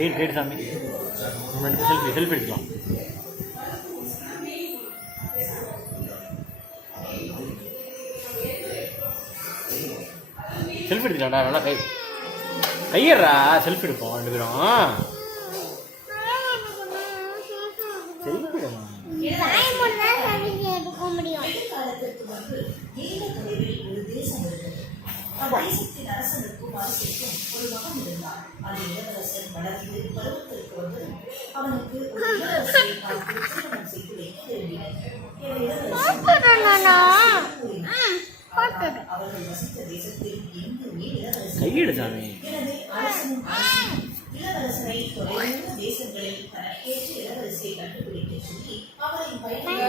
Side சாமி. நம்ம selfie எடுக்கலாம். செல்ஃபி எடுத்துக்கலாம்டா. நல்லா கையறா செல்ஃபி எடுப்போம் 2 பேரும். செல்ஃபி எடுமா. தேசத்தின் அரசனுக்கும் அரசுக்கும் ஒரு மகன் இருந்தான். அந்த இளவரசன் வளர்ந்து பருவத்திற்கு வந்து அவனுக்கு ஒரு இளவரசியை பார்த்து திருமணம் செய்து வைக்க விரும்பினர். அவர்கள் வசித்த தேசத்தில் எங்குமே இளவரசி எனவே அரசனும் இளவரசனை தொலைதூர தேசங்களில் தனக்கேற்ற இளவரசியை கண்டுபிடிக்க சொல்லி அவரை பயணம்